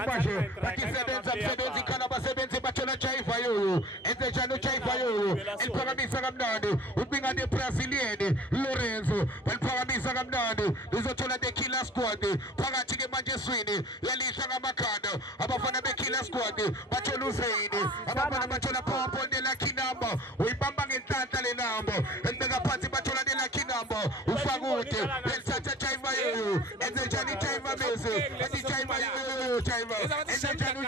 ke manje batisebenza msebenzi khala basebenzi bathola jive yoyo enze njalo jive yoyo eliphakamisa kamnandi ubingane Brazilian Lorenzo baliphakamisa kamnandi lizothola the killer squad phakathi ke manje eswini yalihla ngamakhanda abafana be killer squad bathola uZeni abafana bathola Purple de lucky number uyibamba ngenhlanhla le number elibeka phansi bathola de lucky number ufakude belithatha jive yoyo enze njalo jive bese ethi jive yoyo jive enze njalo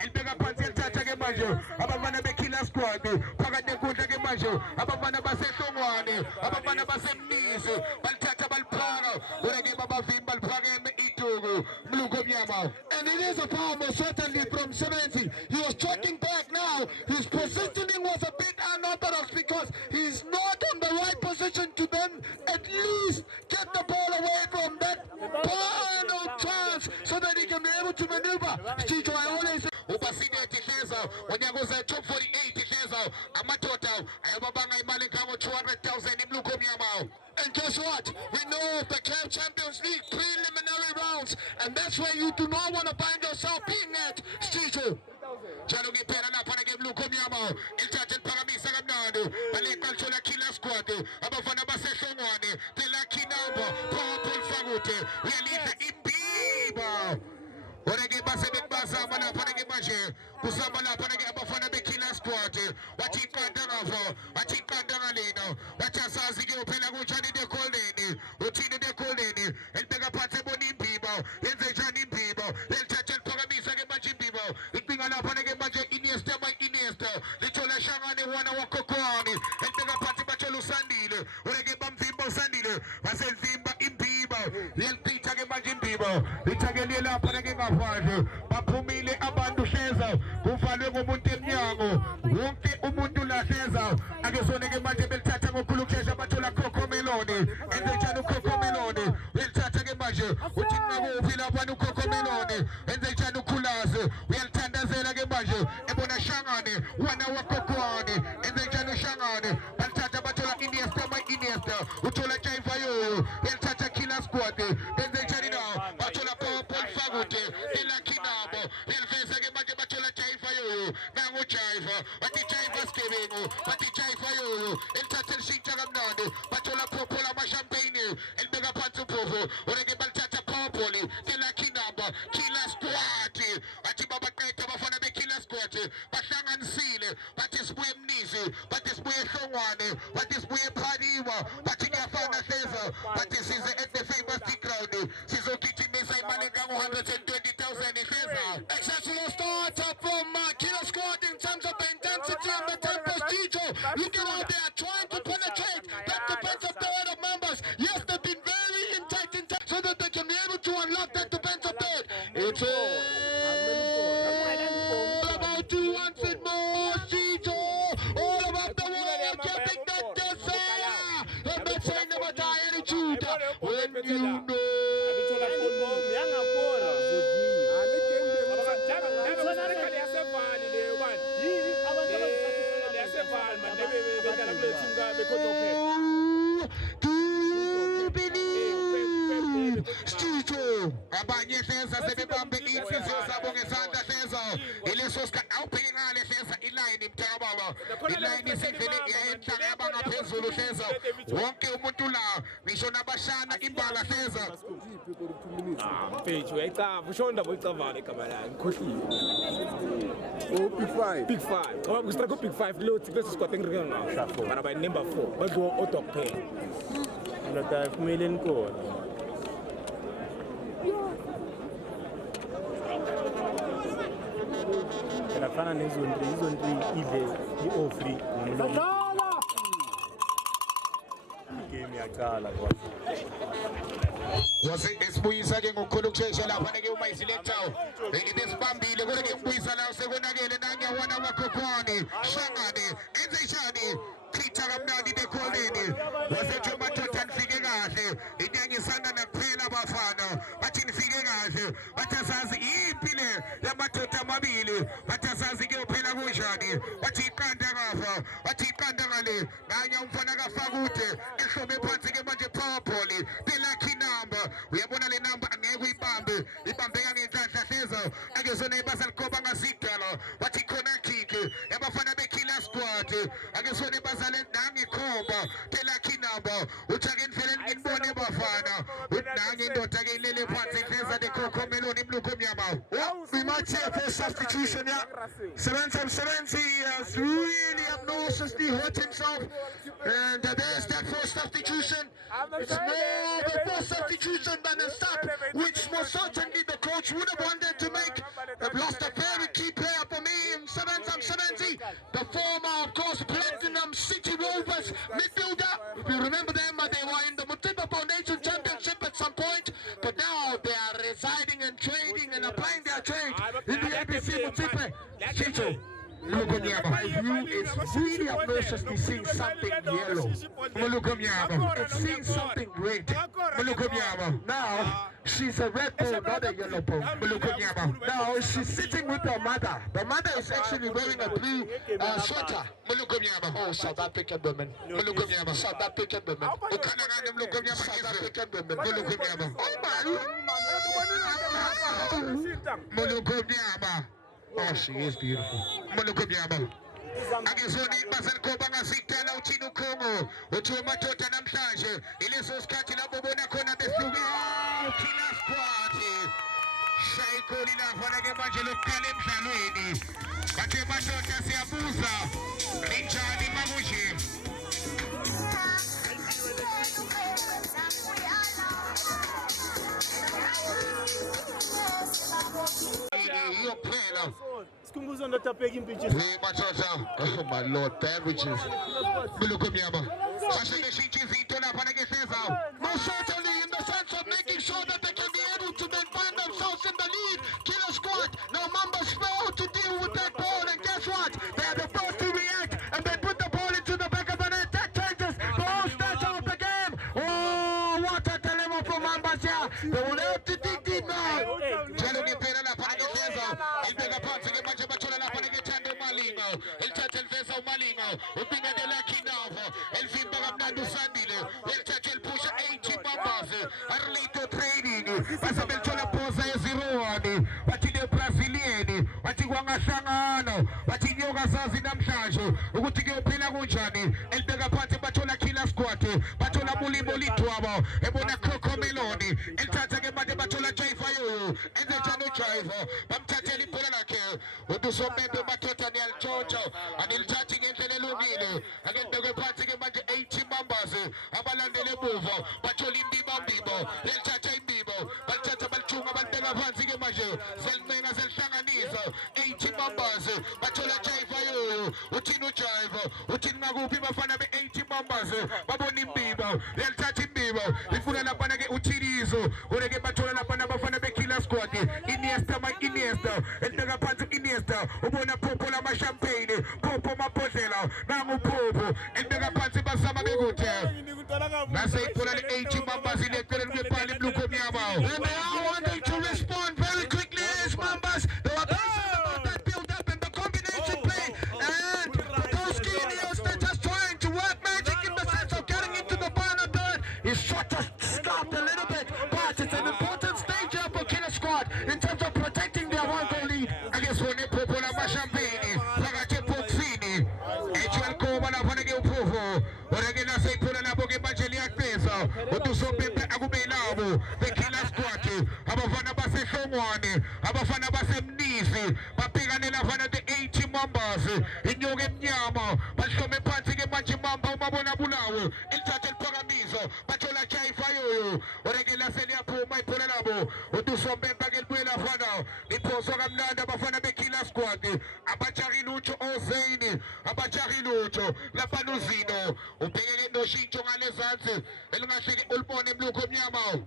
elibeka phansi elithatha ke manje abafana be killer squad phakathi nenkundla ke manje abafana basehlongwane abafana basemniso balithatha baliphaka ureke babavimba liphakeme ituku mluko mnyama. And it is a power most certainly from 70. He was tracking back now. His positioning was a bit unorthodox because he's not in the right position to then at least get the ball away from that final chance so that he can be able to maneuver. Chicho, I always say Upasini Tifeza, when you go to top 48 Tifeza, Amatoto, Ayabanga Imalikamo 200,000 in Mluko mnyama. And guess what? We know the Club Champions League preliminary rounds, and that's where you do not want to find yourself being at, Stijo. Chalugi Perana Panagim Lukomiamo, Iltatel Paramisa Gamnado, Alekal Chola Killer Squad, Abafana Baseshongwane, Telaki Nabo, Purple Fagute, Realisa Imbiba. Orege Basebek Basa, Mana Panagi Maje, Kusabala Panagi Abafana the Killer Squad, Wachika Danavo, Wachika Danalino, Wachasazi Pelago Chani de Coleni, Uchino de Coleni, El Megapateboni Bibo, El Zejani Bibo, El Chachel Paramisa Majin Bibo, Ipingala Panagi Maje Iniesta, my Iniesta, Lichola Shangani, Wana Wakokwani, El Megapatibacholo Sandile, Orege Bamfimbo Sandile, Vasel Fimba Imbibo, El Pichage Majin Bibo, Ichagelia Panagi Mafaj, Papumile Abandu Sheza, Kufale Muntemniango, Wonke Umundula Sheza, Agasonege Majabel Tatago Kulukesha Batola Coco Meloni, and the Janu Coco Meloni, we'll Tatake Maja, which in the Villa Panu Coco Meloni, and the Janu Kulas, we'll Tandazela Gemaja, Ebona Shangani, Wana Wakokwani, and the Janu Shangani, and Tata Batola Iniesta, my Iniesta, Utola Jaifayo, we'll Tata Killer Squad, then the Janina, Batola Purple Fagute, Elaki Nabo, we'll face again Batola Jaifayo, Nango Jaifa, what the Jaifas giving, what the Jaifayo, El Tatel Shintagamnado, Batola Popola Champagne, El Mega Pantu Popo, Orege Baltata Popoli, Elaki Nabo, Killer Squad, Atibaba Keta Bafana the Killer Squad, Bashangan Sile, what is Buem Nisi, what is Buem Shongwane, what is Buem Padiwa, what is Yafana Cesar, what is the famous crowd, Sizoki Mesa Malanga 120,000 in Cesar. Exceptional start from Killer Squad in terms of the intensity and the tempo. Chicho, looking out there, trying to penetrate that defensive third of members. Yes, they've been very intact so that they can be able to unlock that defensive third. It's all about you once it more, Chicho. All about the world, getting that desire. I'm not saying never die attitude. When you know. Studio abanye senza sebebambe insizwe zabo ngesandla senza ilesoska awuphekanga lesenza iline imthakababa iline isivele yenhlaka ngaphezulu senza wonke umuntu la ngisho nabashana imbala senza mfethu uyayicava usho indaba oyicavana igama la ngikhohlile Big 5 ngoba kustrike Big 5 lo thi bese squad engirike ngawo bana by number 4 badlo odwa kuphela ndoda kumele nikona Fana nezondri ile i-ofri ngomlomo game yaqala kwazi wase esibuyisa ke ngokukhulu ukushesha lapha ke uma isilethawo ngibesibambile kodwa ke ngibuyisa la sekonakele nangiyawana wakhokhwani shangane enzeshani Peter kamnandi bekoleni wasethi madoda nifike kahle inyangisana nakuphela abafana bathi nifike kahle bathasazi impile yamadoda amabili bathasazi ke uphela kunjani bathi iqanda kafa bathi iqanda ngale nanya umfana kafakude ehlome phansi ke manje Purple the lucky number uyabona le number angeke uyibambe ibambeka ngenhlanhla hleza Akezone bazalikoba ngasigala wathi khona kick yabafana beKiller Squad akezone bazale nangikhomba tela kinamba uthake indlela ngibone bafana unange indoda ke ilele phansi ifeza dekhokho meloni mluko mnyama. We might see a first substitution here. Serenzi has really obnoxiously hurt himself, and there's that first substitution. It's more of a first substitution than a sub, which most certainly the coach would have wanted to make. They've lost a very key player for me in Serenzi, the former, of course, Platinum City Rovers midfielder. If you remember them, they were in the Mutimba Foundation Championship at some point, but now they are residing and trading and applying their trade in the ABC Mutimba. Chicho, It's really obnoxiously seeing something yellow. It's seeing something red. Now, she's a red bull, not a yellow bull. Now, she's sitting with her mother. The mother is actually wearing a blue sweater. Oh, South African women. South African women. South African women. Oh, she is beautiful. Akezoni bazalikoba ngasigala uthina ukhongo uthuma madoda namhlanje ileso sikhathi lapho bona khona besuke Killer Squad shayikoli lapha ke manje lokuqala emdlalweni bathe madoda siyabuza linjani makunje iyophela. Hey, oh my Lord, beverages. Look at me, Most certainly in the sense of making sure that they can be able to then find themselves in the lead. Killer Squad, now Mambas failed to deal with that ball, and guess what? They are the first to react, and they put the ball into the back of the net. That changes the whole stature of the game. Oh, what a dilemma for Mambas here. They will have to dig deep now. Elithatha eliveza uMalingo uphinda delakhi navo elivimba kamnandi uSandile elithatha eliphusha 80 Mambas Arlito Trading basabelithola phosa ye-0-1 bathi le-Brazilian bathi kwangahlangana bathi nyoka zazi namhlanje ukuthi kuyophila kunjani elibeka phansi bathola Killer Squad bathola Mulimbo Lidwaba ebona Coco Meloni elithatha ke manje bathola Jaifayo enze njani uJaifa bamthathela ibhola lakhe uDusomembe madoda niyalitshontsha anilithathi ngendlela elungile akelibekwe phansi ke manje 80 Mambas abalandele emuva bathola imbibo lelithatha imbibo balithatha balithunga balibeka phansi ke manje selincenga selihlanganisa 80 Mambas bathola Jaifayo uthini uJaifa uthini ngakuphi bafana be-80 Mambas babona imbibo lelithatha imbibo lifuna laphana ke uThirizo ureke bathola laphana bafana beKiller Squad Iniesta elibeka phansi Iniesta ubona Popo lamashampeyini Popo mabhodlela nangu Popo elibeka phansi basaba bekude nase iphola le-80 Mambas ileceleni kwebhali mlukho mnyama And they are wanting to respond very quickly as Mambas. They were concerned about that build-up and the combination play. And those Iniesta just trying to work magic in the sense of getting into the final third. His shot just stopped a little bit, but it's an important stage here for Killer Squad in terms of protecting their one-goal lead. Akezone Popo lamashampeyini phakathi eboxini ejwalikoba laphana ke uPopo oreke nase iphola lapho ke manje liyaqeza uDusomembe akube labo beKiller Squad abafana basehlongwane abafana basemnisi babhekane laphana the-80 Mambas inyoka emnyama bahlome phansi ke manje Mamba umabona bulawo elithatha eliphakamisa bathola Jaifayo oreke lase liyaphuma iphola labo uDusomembe ke libuye lafana liphoswa kamnandi abafana beKiller Squad abajahi lutho oZane abajahi lutho lapha noZino ubhekeke noshintsho ngalezansi elingahleke ulibone emlukho emnyama.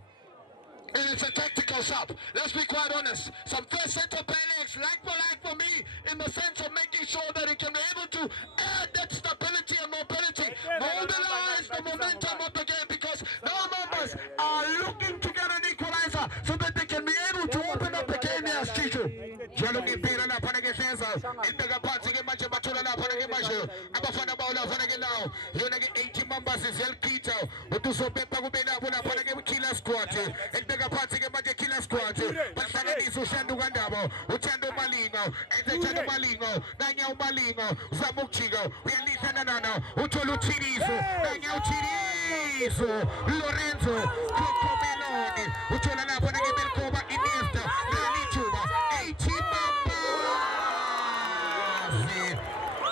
And it's a tactical sub. Let's be quite honest. Some first centre players like for me in the sense of making sure that he can be able to add that stability and mobility, mobilize the momentum of the game, because now Mambas are looking to get an equalizer so that they can be able to open up the game as Chicho. Jalogi pira la pana ke senza indega phansi ke manje bathola la pana ke manje abafana bawo la pana ke lawo yona ke 80 Mambas zelkita uDusomembe kube labo la pana ke Killer Squad indega phansi ke manje Killer Squad bahlanganisa uShandu kaNdaba Chando Malingo, Chando Malingo, Daniel Malingo, Zamuchigo, Realita Nanano, Utolo Chirizo, Daniel Chirizo, Lorenzo, Coco Meloni, Utola Napona Belcova, Iniesta, Dani Chuba, 18 Mamba.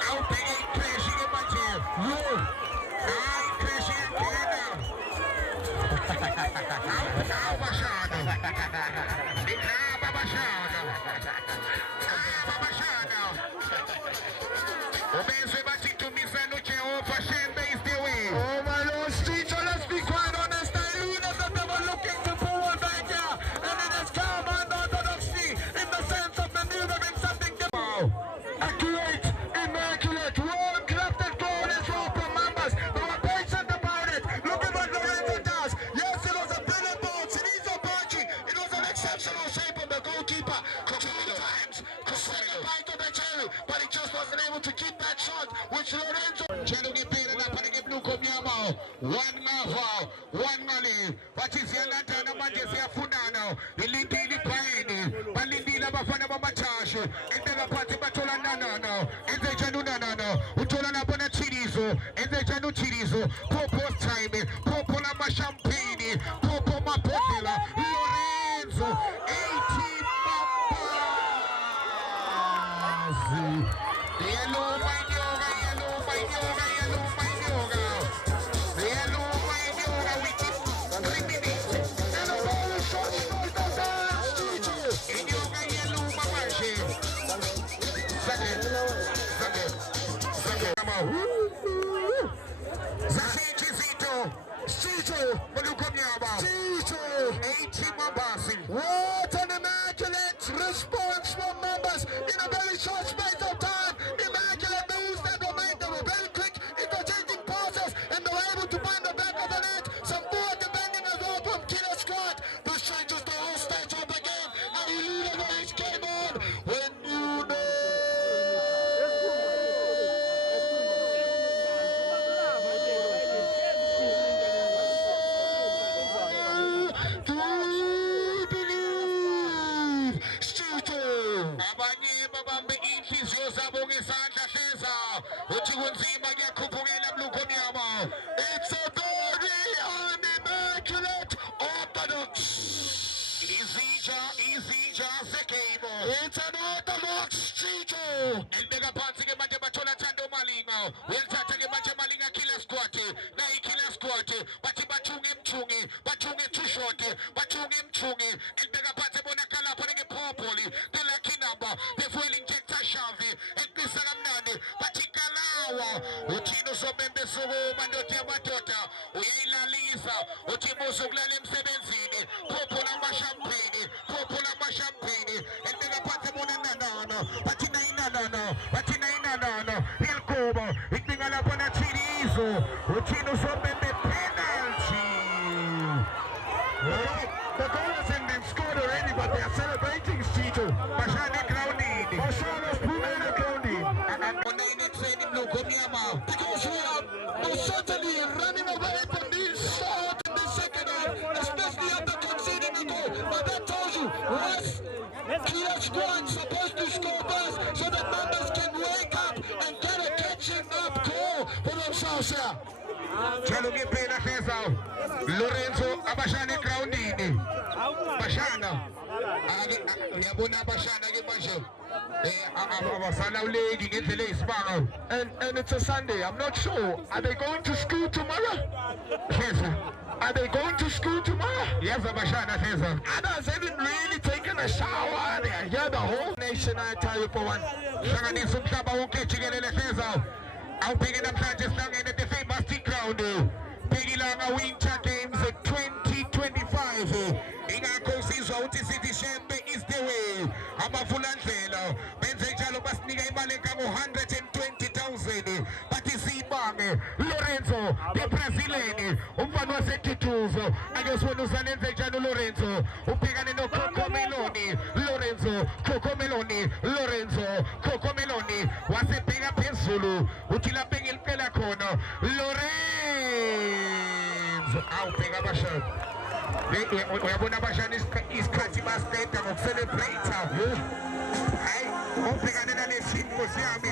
Out the 8 crashing in my chair. No, 9 crashing again. Out Bashano. Oh my Lord, street, so let's be quite honest. I knew that they were looking to forward back here, and it has come unorthodoxy in the sense of maneuvering something different. Accurate, immaculate, well-crafted goal is all from Mambas. They were patient about it. Look at what Lorenzo does. Yes, it was a brilliant ball. Chinizo Banchi. It was an exceptional shape of the goalkeeper. Two times, set the bite of the cherry, but he just wasn't able to keep that shot, which Lorenzo. One Mava, one Mali, what is your lantern? Majesia Funano, Ilindi Paini, Balindi Bafana Bachash, and then a party Batola Nano, and the Janunano, Utola Bona Chirizo, and the Janu Chirizo, Popo Time, Popo Lama Champagne, Popo Mapotela, Lorenzo, 18 Mamba. Yellow, my yoga, yellow, my yoga, yellow, my yoga. Yellow, my yoga, we keep eliminating. And the ball is shot from the dance. In yoga, yellow, my marche. Second. Zito, Cito, Malukamyaba, Cito, 18 Mambasi. What an immaculate response from Mambas in a very short space of time. Immaculate moves that were made. They were very quick, interchanging passes, and they were able to find the back of the net. Some more defending as well from Killer Scott. This changes the whole stage of the game, and he knew the race came on when you know. It's a very unimmaculate orthodox. Easy, it's an orthodox Chicho. El mega party ke manje bathola Chando Malingo. Welithatha ke manje Malinga killer squad. Na ikiller squad. Bathi bathunge too short. El mega party bonakala phone ke popoli. The lucky number. The fuel injector shave. El bisakamnandi. Bathi kalawa. Uthino sobembe soko mandothi amadota. Uyayilalisa. Uthi musukulala emsebenzini. Popola champagne. El mega party bonanana. Bathi nainana. El Kobo. Itingala bona Chirizo. Uthino sobembe penalty. The goal hasn't been scored already, but they are celebrating Chito. Bashani grounding. Bashana's Pumena grounding. Because we are most certainly running away from this shot in the second half, especially after conceding a goal. But that tells you, was Killer Squad supposed to score first so that members can wake up and get a catching up goal for themselves here. Chalugi pena pesa. Lorenzo Abashani grounding. Bashana. Yabona Bashana ke manje. And it's a Sunday. I'm not sure. Are they going to school tomorrow? Yes. Are they going to school tomorrow? Yes, Bashana says. Others haven't really taken a shower. They are here the whole nation. I tell you for one. Shangani Sumtaba won't catch again in the face. I'm picking up charges now in the famous ground. Pigilanga Winter Games 2025. Ingakho sizwa ukuthi City Shembe is the way. Amafulandlela benze njalo basinika imali engango 120,000. Bathi sibange Lorenzo the Brazilian umfana waseTituzo akesona usanenze njalo Lorenzo ubhekane no Coco Meloni. Coco Meloni wasebheka phezulu uthi lapha ngiliphela khona Lorenzo awubheka abashaya uyabona abashana isikhathi basiteta ngokucelebrate hayi ubhekane nale team Nkosi yami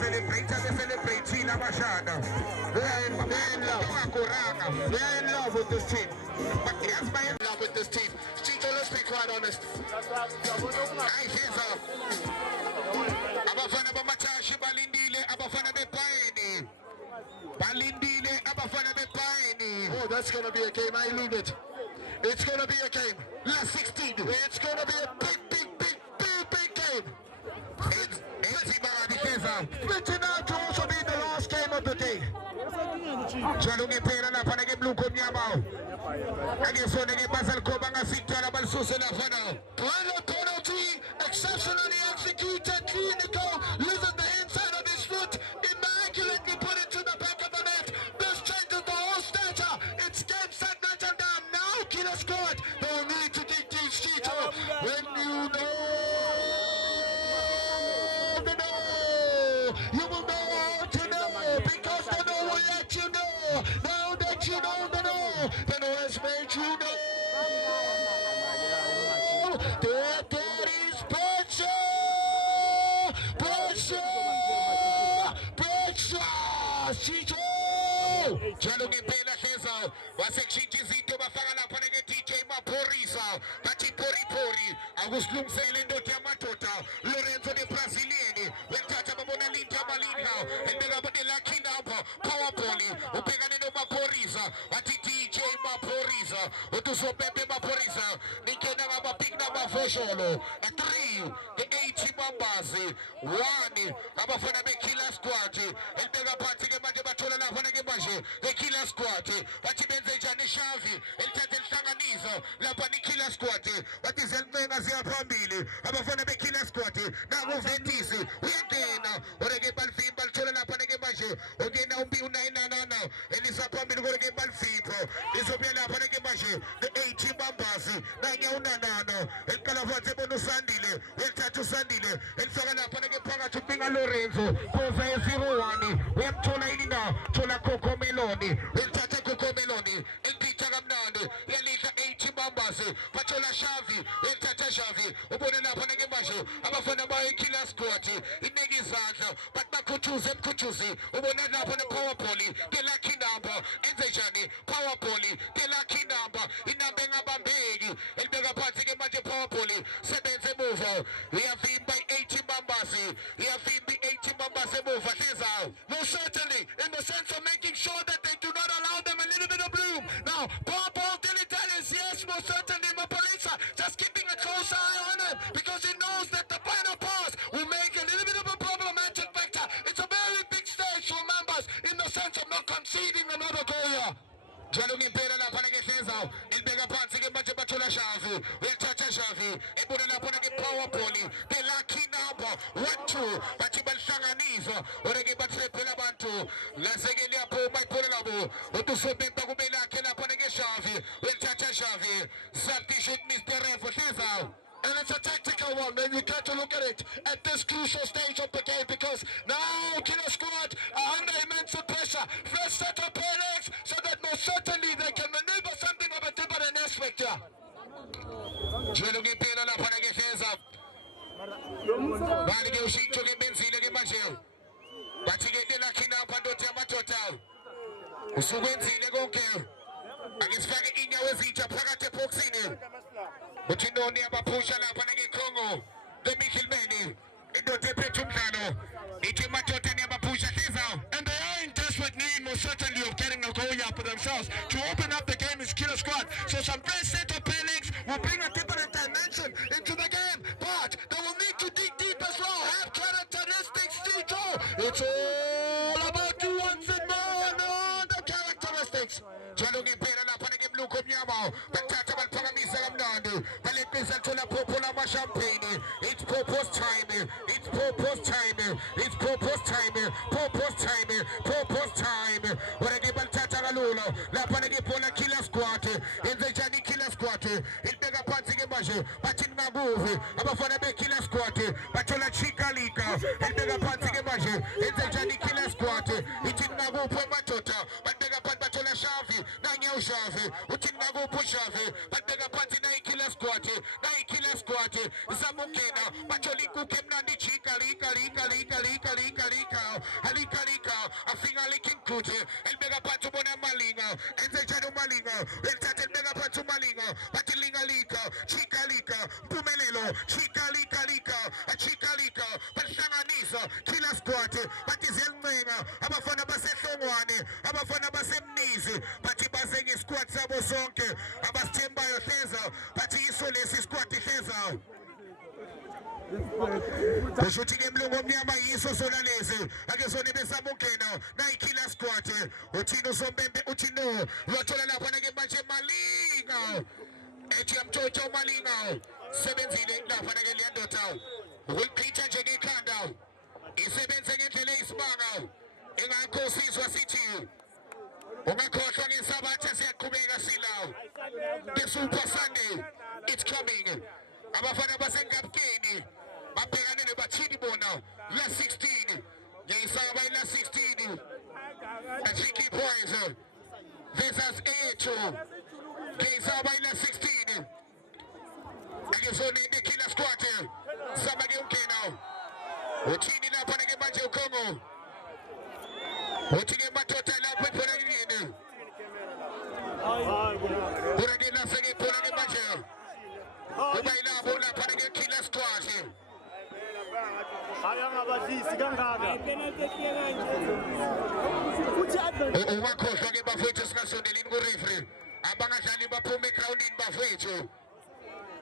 celebrate abashana they are in love with this team but yes by in love with this team Chicho, let's be quite honest hayi feza abafana bamachashi balindile abafana bePayini balindile abafana bePayini. Oh, that's gonna be a game. I alluded. It's gonna be a game. Last 16. It's gonna be a big game. It's now to also be the last game of the day. Jalungi pera na pana game luko nyamao. Agesone game basal ko banga sitara bal susela fana. Penalty exceptionally executed, clinical, loses the inside of his foot, immaculately put it to the back of the net. This changes the whole stature. It's game, set, match, and down. Now Killer scored. No need to dig deep, Chicho. When you know, you will know how to know, because the know will let you know. Now that you know the know has made you know. That is pressure, Chicho. Jalungi pela Cesar, wasekshinji zito bafaka lapha nge DJ Maphorisa, bathi pori, akusilungisele indoda yamatota, Lorenzo de Brazilian, wethatha babona linda malinha, endeka bade lucky number, power ball, ubhekane no Maphorisa, bathi DJ Maphorisa, utusopepe Maphorisa, nikena ngaba big number fosholo, 3, the 80 members, 1, abafana beKiller Squad, endeka phansi ke manje bathola lapha nge manje, the Killer Squad, bathi benze njani Shavi, elithathe lihlanganiso, lapha ni Killer Squad, bathi zelmenga ziyaphambili, abafana beKiller Squad, naku Ventisi, uyangena, oreke balvimba lithola lapha nge manje, ungena umbi unayinana, elisaphambili koreke balvimba, lizobuya lapha nge manje, the 80 members, nanye unanana, eliqala phansi ebona uSandile, elithatha uSandile, elifaka lapha nge phakathi ubinga Lorenzo, koza ye-01, uyamthola yini na, thola Coco Meloni, elithatha Coco Meloni, elipitha kamnandi, yalidla 80 members, bathola Shavi, elithatha Shavi, ubone lapha nge manje, abafana baye Killer Squad, ineki izandla, but bakhuthuze emkhuthuzi, ubone lapha ne-power ball, the lucky number, enze njani, power ball, the lucky number, inamba engabambeki, elibeka phansi ke manje power ball, sebenze emuva, iyavimba 80 members, iyavimba 80 members emuva, hlezayo. Most certainly, in the sense of making sure that they do not allow them a little bit of bloom. Now, power ball Dilitalis, yes, most certainly, Maphorisa, just keeping a close eye on him, because he knows that the final pass will make a little bit of a problematic factor. It's a very big stage for members, in the sense of not conceding another goal here. Jalungi pera lapha nge Cesar, ilibeka phansi ke manje bathola Shavi, uyathatha Shavi, ebona lapha nge power ball, the lucky number 1-2, bathi balihlanganisa, oreke bathrephela abantu, laseke liyaphuma ibhola labo, utusobemba kube lakhe lapha nge Shavi, uyathatha Shavi, substitute Mr. Refo, Cesar. And it's a tactical one, and you got to look at it at this crucial stage of the game, because now Killer Squad are under immense pressure. First set of penalties, so that most certainly they can maneuver something of a different aspect here. Jalungi pela lapha nge Cesar. Bali ke ushintsho ke benzile ke manje. Bathi ke ke lucky number ndoda yamatota. Usukwenzile konke. Akisifake inyawo ezitsha phakathi eboxini. Uthi noni abaphusha lapha nge Congo. The Middleman. Indoda ephethe umdlalo. Ithi madoda niyabaphusha hlizayo. And they are in desperate need, most certainly, of getting a goal here for themselves. To open up the game is Killer Squad. So some fresh set of panics will bring a different dimension into the game. But they will need to dig deep as well. Have characteristics, Chicho. It's all about you once and more and all the characteristics. Jalungi pera lapha nge mluko mnyama. Bathatha baliphakamisa kamnandi. Balepisa thola popola ma champagne. It's purpose time. It's purpose time. It's purpose time. Purpose time. Purpose time. Oreke balithatha kalula. Lapha nge bola Killer Squad. Enze njani Killer Squad. Ilibeka phansi ke manje. Bathi ningabuvi. Abafana beKiller Squad. Bathola Chikalika. Ilibeka phansi ke manje. Enze njani Killer Squad. Ithi ningakuphi amadoda. Batbeka phansi bathola Shavi. Nanye Shave, Uchinago Pushave, but the party Naikila squat, Naikila squat, Zamukena, Macholiku Kemnani Chika, Lika, a finger licking Kuti, and Megapatu Bona Malinga, and the Jadu Malinga, and Tatin Megapatu Malinga, Patilinga Lika, Chika Lika, Pumelelo, Chika Lika, a Chika Lika, Pasanganisa, Killer squat, but is Elmenga, Abafana Basetongwani, Abafana Basemnizi, Patibasing is squat Sabo Sonke, Abastemba Theza, Pati Solis is squat Theza. The shooting him long on Yama Iso Solalese, I guess on the Samukeno, Naikila squat, Utino Sombembe Utino, Rotola Panagin Bache Malinga, Etiam Toto Malinga, 17 Lapanagalian Dota, will Peter Jaggy Kanda, is 17 Tele Smaga, in our courses was it you. Omakotong in Sabatas at Kubega Sila, the Super Sunday, it's coming. Abafana Basenga Keni. Mapegane Bachini Bona, last 16. Yaisaba last 16. A tricky points. Versus 8. Yaisaba last 16. Against only the killer squad. Samagim Keno. Ochini na Panage Bajo Congo. Ochini Matota la Panagin. Puragina Sagi Purage Bajo. Ubaila Bola Panage killer squad. Uwako shage bafwecho snaso delingo refre. Abanga shali bapume crowdin bafwecho.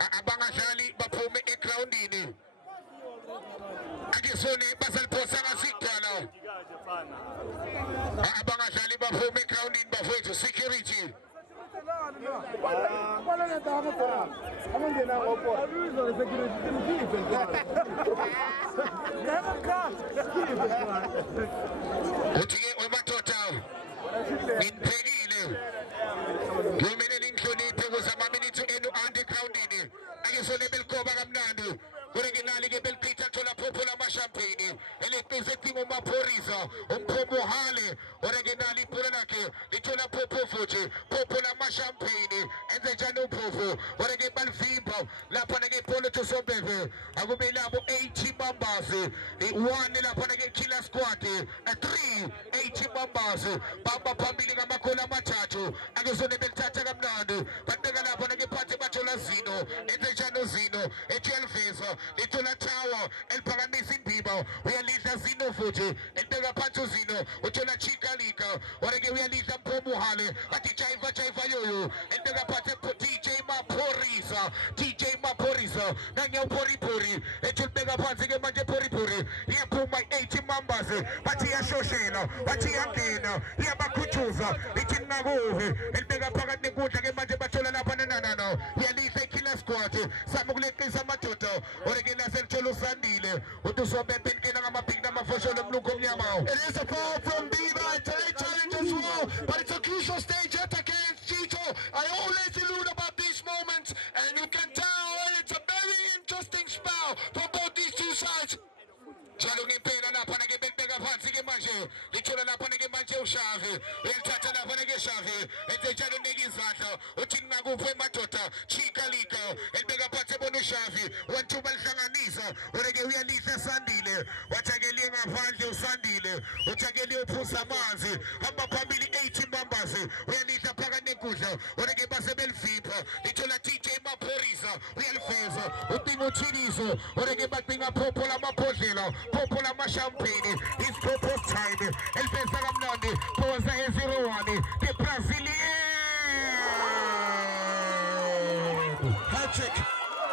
Abanga shali bapume e crowdin. Agesone basal posanga siktala. Abanga shali bapume crowdin bafwecho security. Utige Omatota in Pegile. Dominating Clonite was a minute to end underground in it. I guess on the Belcova Nando. Originally, Bel Peter to la Popola Champagne, Electric Maporiza, Pomo Hale, originally Puranake, the Tola Popo Fuji, Popola Champagne, and the Jano Popo, Orege Balfimbo, Lapanage Polo to Sobebe, I will be level 80 Bambasi, 1 Lapanage Killer Squad, a 3 80 Bambasi, Bamba Pambilinga Makola Machacho, I guess on the Beltata Nando, but the Lapanage Pati Machola Zino, and the Jano Zino, a 12 face. Little Tower, El Paramisi Bibo, we are Lisa Zino Fuji, and the Rapacho Zino, Utola Chica Lika, or again we are Lisa Pomuhale, Atichai Vachayo, and the Rapata TJ Maporisa, Nanyo Poripuri, and you beg a Panzig Manja Poripuri, here put my 80 members, Patia Shoshena, Patia Kena, here Bakuchuza, Litin Nago, and Bega Pagan Negota, Manja Batola Panana, we are Lisa Killer Squad, Samulek Samatoto, or again as El Cholo Sandile, what to so bad It is a ball from Diva, today challenge as well, but it's a crucial stage yet against Chito. I always allude about these moments, and you can tell it's a very interesting spell from both these two sides. Jalungin pena na panage bega panzige manje, lichola na panage manje ushavi, el tata na panage shavi, ente jalo negi zata, utinga gupe matota, chika lika, el bega pate bonu shavi, wantu balsanganiza, urege uya lisa sandile, wachageli ngapanje usandile, uchageli upusa manzi, hamba pambili 80 mambazi, uya lisa pagane kusha, urege base belfipa, lichola TJ Maporisa, real feza, utingo chinizo, urege batinga popola mapozela, Popola Champagne, it's Popo's time. El Pesagam Nandi, Poza 01, the Brazilian. Hat-trick,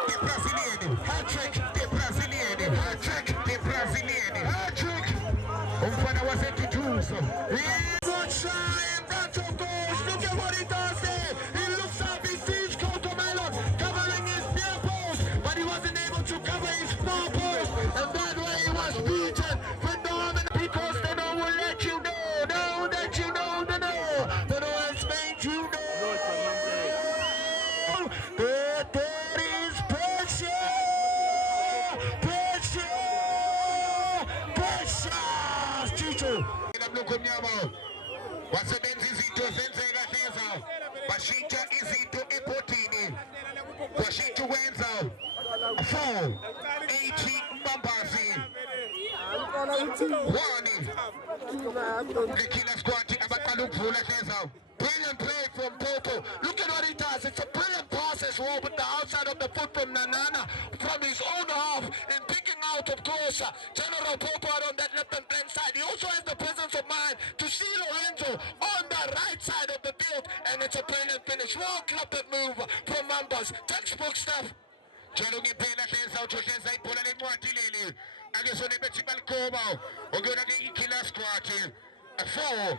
the Brazilian. Hat-trick, the Brazilian. Hat-trick, the Brazilian. Hat-trick. Umfana was introduced. Good shine, that's of course. Look at what he does there. He looks up, he sees Cotomelon covering his near post, but he wasn't able to cover his far post. And that way he was beaten phenomenal because they don't will let you know. Now that you know, they know. They know it's made you know. That there is pressure. Chicho. Wasebenzi zinto zenzeka hleza bashintsha izinto ebhodini kwashintsha ukwenza 480 Mbambazi 1 the Killer Squad abaqala ukuvula hleza. Brilliant play from Popo. Look at what he does. It's a brilliant pass as well with the outside of the foot from Nanana from his own half and picking out of course General Popo out on that left and hand side. He also has the presence of mind to see Lorenzo on the right side of the field, and it's a brilliant finish. Well clubbed move from Mambas. Textbook stuff. Jalong impela hleza uhleza ibhola lencwadi leli. Ake sone bethi balikoba. Ongena ke iKiller Squad. 4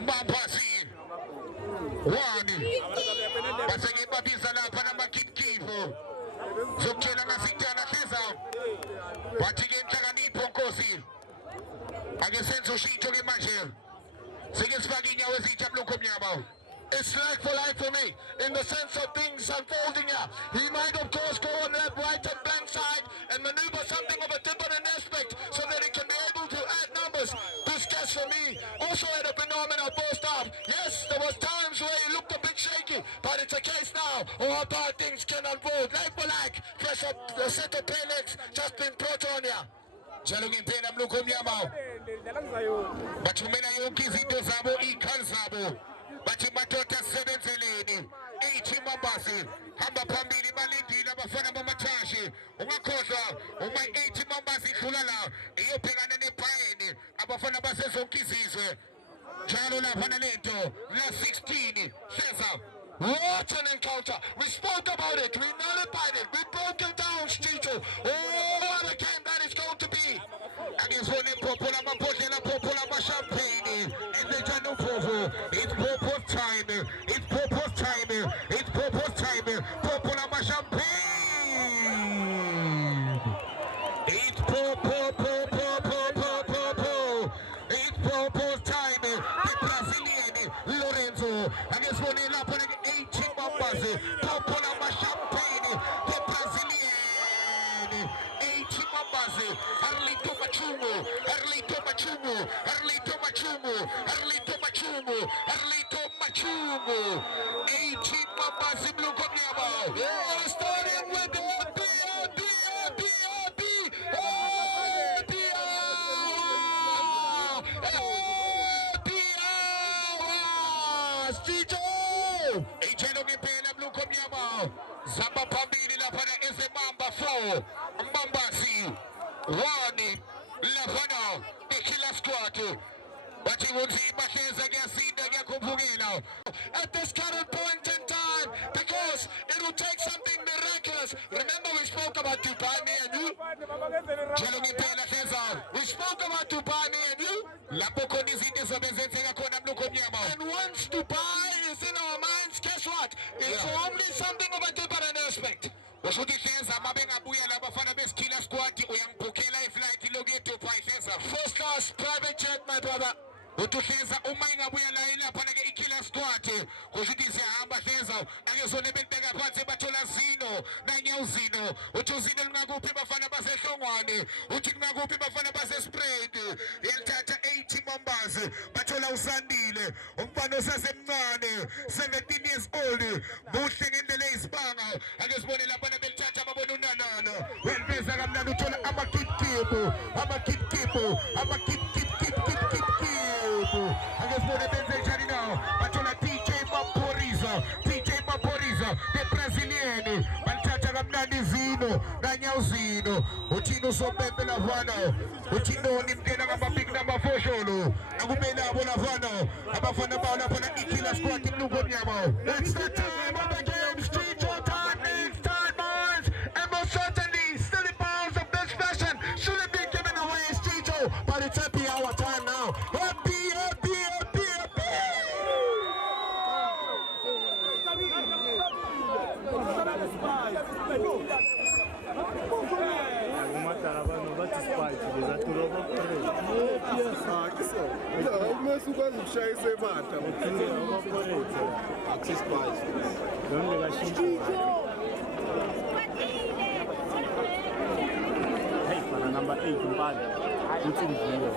Mbambazi 1 baseke babiza lapha namakipkivo zokutshela ngasitana hleza bathi ke inhlakanipho Nkosi ake senze ushintsho ke manje sike sifake inyawo ezitsha blokho omnyama. It's like for life for me, in the sense of things unfolding here. He might of course go on left, right and blank side and maneuver something of a different aspect so that he can be able to add numbers. This guest for me also had a phenomenal first half. Yes, there was times where he looked a bit shaky, but it's a case now of how bad things can unfold. Like for like, fresh up the set of pellets just been brought on here. Jalong impela mlukho omnyama. Bathumela yonke izinto zabo ikhali zabo. Bathi madoda sebenzeleni 80 Mbambazi hamba phambili balindile abafana bamaThashi ungakhohlwa uma 80 Mbambazi idlula la iyobhekana neBhayeni abafana basezonke izizwe njalo lapha nalento la 16 hleza. What an encounter! We spoke about it, we nullified it, we broke it down, Chicho. Oh, what a game that is going to be! Angizone Popo lamabhodlela, Popo lama-champagne, and they don't know Popo. It's Popo's time, it's Popo's time, it's Popo's time, Popo lama-champagne! It's Popo, it's Popo's time, the Brazilian Lorenzo. Angizone lapho 80 Mbambazi, Popo lama-champagne, the Brazilian 80 Mbambazi, Arlito Machumu, Arlito Machumu, Arlito Machumu, Arlito Machumu, Arlito Machumu, 80 Mbambazi mlukho omnyama. Yeah, starting with the Zamba phambili lapha ezemamba 4 Mbambazi 1 lapha the Killer Squad bathi kunzima hleza kuyasinda kuyakhupukela at this current point in time because it will take something miraculous. Remember we spoke about Dubai, me and you. Jalong impela hleza, we spoke about Dubai, me and you. Lapho khona izinto ezobenzeka khona mlukho omnyama. And once Dubai is in our minds, guess what? It's only something of a different aspect. Ushuthi hleza mabe ngabuya labafana beSkiller Squad uyangibhukhela iflight lokuye Dubai hleza. First class private jet my brother. Uhleza uma ingabuya la ilapha ke iKiller Squad kushuthi siyahamba hleza ake sone belibeka phansi bathola Zino nanyauzino uthi uZino lingakuphi bafana basehlongwane uthi lingakuphi bafana basespread yelithatha 80 Mbambazi bathola uSandile umfana osasemncane 17 years old buhle ngendlela ezibanga ake sibone lapha belithatha babona uNanana weliveza kamnandi uthola amakipkipo I guess what happens in now. Bathola DJ Maporiza, the Brazilian. Balthatha kamnandi Zino, nanyauzino. Uthini uSompempe lavana. Uthini nimkela ngama big number 4 sholo. Akumele abo lavana. Abafana bawo lapha na iKiller Squad mlukho omnyama. It's the time of the game. Street time, it's time boys. And most certainly, still in bounds of this fashion. Shouldn't be given away, Chicho. But it's happy hour time now. Happy. Umesi ukwazi ukushayisa ematha hey, para number 8 mbali uthi ngiyo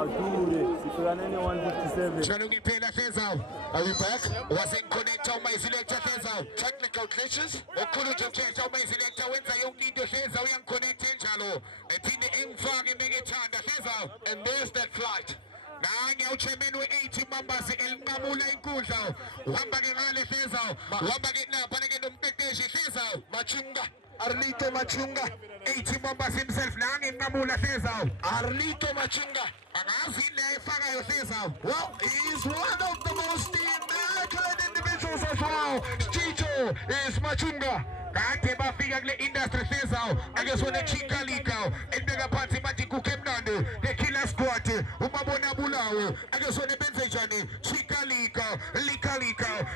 awudure sihlukane ne-157 Chalungi Pela Fezal. Are we back? Wasn't connected on my selector Fezal. Technical glitches. Okulu Jumchet on my selector. When's I don't need the Fezal. I am connected, Chalo. And in the Infag and Megatanda Fezal. And there's that flight. Nanya uchemenu 80 members el mamula inkuza wambage ngale Fezal wambage na panage nomteteshi Fezal Machunga Arlito Machunga 80 members himself nangi mamula Fezal Arlito Machunga angazi ile efaka yo Fezal. Well, he's one of the most immaculate individuals as well. Chicho is Machunga kade bafika kule industry Fezal akesona Chika Lika endeka phansi bathi kukemnandi the killer squad umabona bulawo akesona benze njani Chika Lika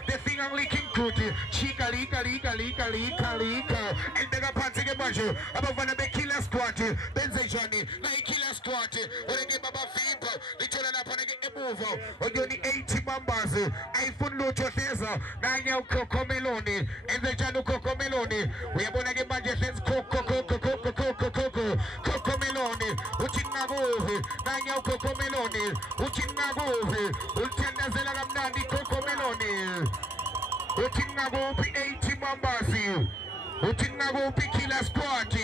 the thing I'm leaking kuti Chika Lika endeka phansi ke manje abafana be killer squad benze njani na killer squad oreke baba vimba lithola lapha ke emuva oyoni 80 members ayifuna lutho Fezal nanya uKokomeloni enze njani uKokomeloni uyabona ke manje sense Kokomeloni uthi ngakuve nanya uKokomeloni uthi ngakuve uthandazela kamnandi Kokomeloni uthi ngakuphi 80 members uthi ngakuphi killer squad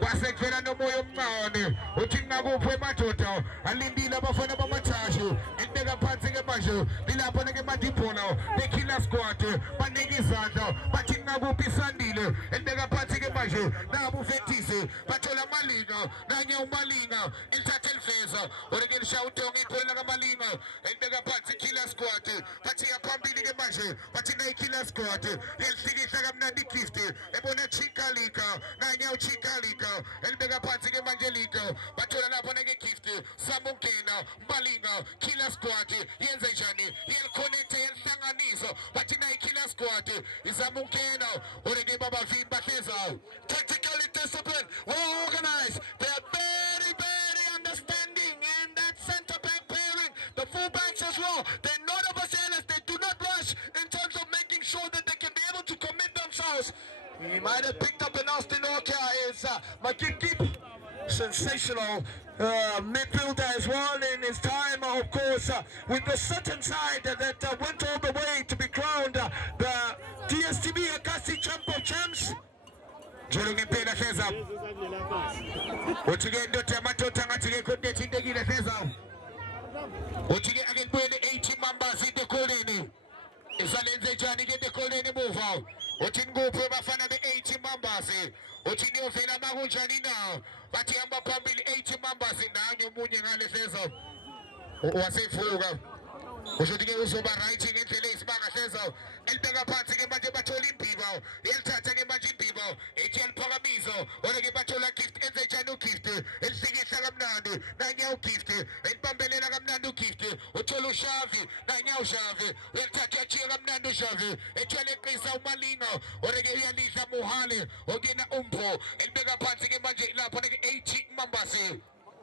kwasekuvela nomoya omncane uthi ngakuphi emadoda alindile abafana bamathashu enteka phansi ke manje bilapho ke manje ibhola the killer squad banike izandla bathi ngakuphi Sandile enteka phansi ke manje nabo ufethise bathola amalinga nanye umalinga elithatha eliveza oreke lishawude ngipholela kamalinga enteka phansi killer squad bathi yaphambili ke manje bathi na killer squad yelihlikihla kamnandi gift ebona Chika Lika nanye uChika Lika elibeka phansi ke manje Lika bathola lapho neke gift samungena Mbalinga killer squad yenze njani yelconnect yelihlanganisa bathi na killer squad izamungena oreke baba vimba Fezal tactically disciplined, well organized. They are very understanding in that center back pairing, the fullbacks as well. They're not overzealous, they do not rush in terms of making sure that they can be able to commit themselves. He might have picked up an Austin Orca is Makikip. Sensational midfielder as well in his time, of course, with the certain side that went all the way to be crowned the DSTV Akasi Champ of Champs. Jolungi Pela Fezal. Uchige ndote matota ngatige kunde chindegile Fezal. Uchige again pwede 80 members in the koleni. Isalenze jani get the koleni move out. Uchingo pwe bafana be 80 members. Uchini ofela magunjani now. Bati amba pambili 80 members in nanyo munye ngale Fezal. Wasefuga. Ushutige usoba writing endlele isibanga Fezal elibeka phansi ke manje bathola imbibo elithatha ke manje imbibo ethi eliphakamiso oreke bathola gift enze njani ugift elihlikihla kamnandi nanya ugift elibambelela kamnandi ugift uthola ushavi nanya ushavi elithatha yachiya kamnandi ushavi ethwele eqisa umalinga oreke uyalihla muhale okena umpho elibeka phansi ke manje lapho ke 80 members.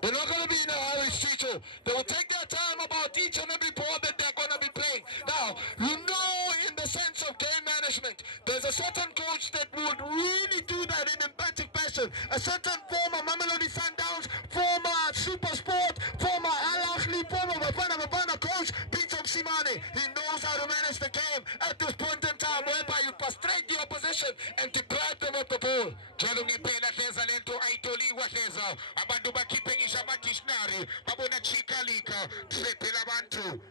They're not going to be in a hurry, Chicho. They will take their time about each and every ball that they're going to be playing. Now, you know, in the sense of game management, there's a certain coach that would really do that in emphatic fashion. A certain former Mamelodi Sundowns, former Super Sport, former Al Ahly, former Bafana coach, Peter Simane. He knows how to manage the game at this point in time, whereby you frustrate the opposition and deprive them of the ball. Jalungi Pela Fezal lento aitoli wa Fezal. Abantu bakipengisha amadictionary babona Chika Lika trepela bantu.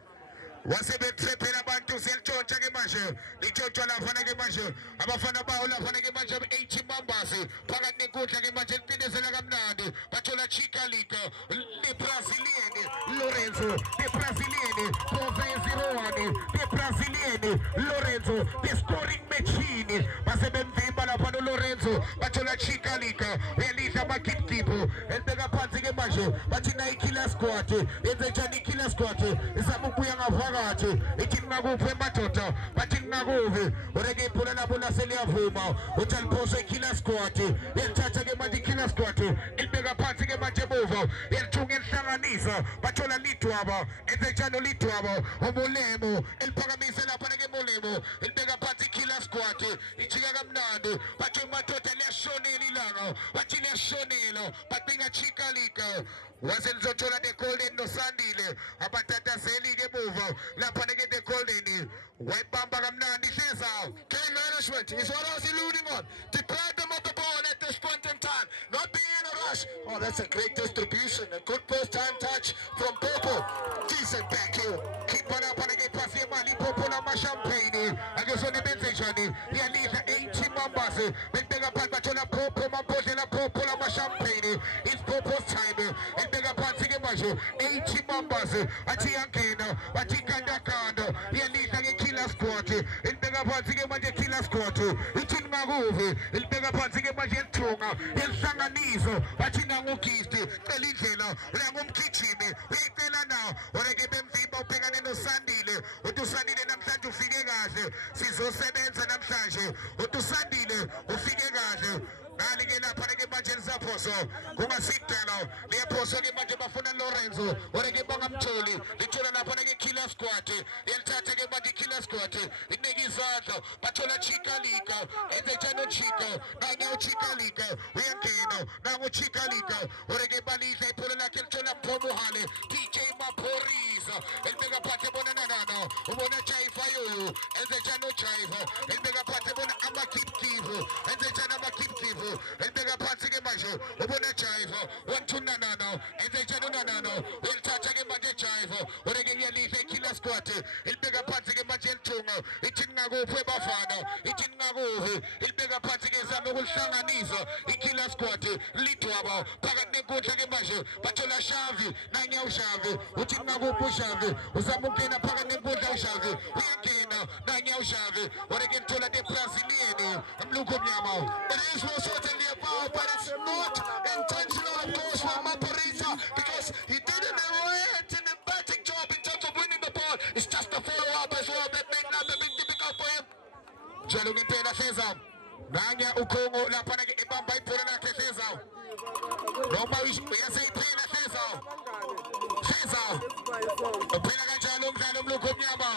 Wasebe trepela bantu selchoncha ke manje. Lichoncha lafana ke manje. Abafana bawo lafana ke manje 80 members. Phakathi nenkundla ke manje liphindezela kamnandi. Bathola Chika Lika, le Brazilian Lorenzo, the Brazilian Provenzirone, the Brazilian Lorenzo, the scoring machine. Basebe mvimba lapha Lorenzo, bathola Chika Lika, elisa makipkipo, endeka phansi ke manje. Bathi na killer squad, yenze njani killer squad. Isamubuya ngavakathi, ithi ngakuphi emadoda, bathi ngakuve. Oreke iphula lapho laseliyavuma. Uthaliphose killer squad, yelithatha ke manje killer squad, elibeka phansi ke manje emuva, yelithunga elihlanganisa, bathola lidwaba, enze njani lidwaba, umulemo, eliphakamise lapha ke mulemo, elibeka phansi killer squad. squad ijika kamnandi bathi madoda liyashonela ilanga bathi liyashonela bacinga Chikalika waze lizothola the golden noSandile abatatazeli ke emuva lapha ke the golden wayibamba kamnandi hleza. Game management is what I was alluding on. Deprive them of the ball at this point in time. Not being in a rush. Oh, that's a great distribution. A good first time touch from Popo. Decent back heel. Keep on up and get past the money, Popo na champagne. I guess on the bench, he leaves 80 members. When they got Patola Popo, my Popola Popo na champagne. It's Popo's time. And they got Patsy Majo, 80 members. Atiankino, Atikanda, he leaves a killer squad. In Bega Patsy Majo killer squad. It's in Magovi, in Bega Patsy Majo Tonga, in Sanganizo, Atinamukiste, Kalina, Ramum Kichimi, Wait now, or I give them people pegando Sandile, or to Sandile and Sancho Figegas, Siso Sebens and Amshajo, or to Sandile, or Figegas. Naligena panege majenza poso kuma sitano ni poso ke manje bafuna Lorenzo oreke bonga mtholi lithola lapha ke killer squad yelithatha ke manje killer squad inike izandla bathola Chikalika enze njalo Chico nange Chikalika uyangena nango Chikalika oreke balisa iphola lakhe lithola Phomohale DJ Maphorisa elibeka phathe bona nana ubona Jaifa yoyo enze njalo Jaifa elibeka phathe bona amakipkivu enze njalo amakipkivu elibeka phansi ke manje ubona Jaiva wathuna nana enze nana welithatha ke manje Jaiva oreke ngiyalihle killer squad elibeka phansi ke manje elithunga ithi ngakuphi ebafana ithi ngakuvi elibeka phansi ke zama ukuhlanganisa ikiller squad lidwaba phakathi nenkundla ke manje bathola Shavi nanyawo Shavi uthi ngakuphi uShavi uzama ukungena phakathi nenkundla uShavi uyangena nanyawo Shavi oreke lithola the Brazilian amlukho mnyama. It is most certainly a foul, but it's not intentional, of course, for Maphorisa, because he did an batting job in terms of winning the ball. It's just a follow-up as well that made life a bit difficult for him. Jalo ngempela Hleza nanya ukhongo lapha ke ebamba ibhola lakhe Hleza noma uyaseyiphela Hleza uphela kanjalo umdlalo omlukho omnyama.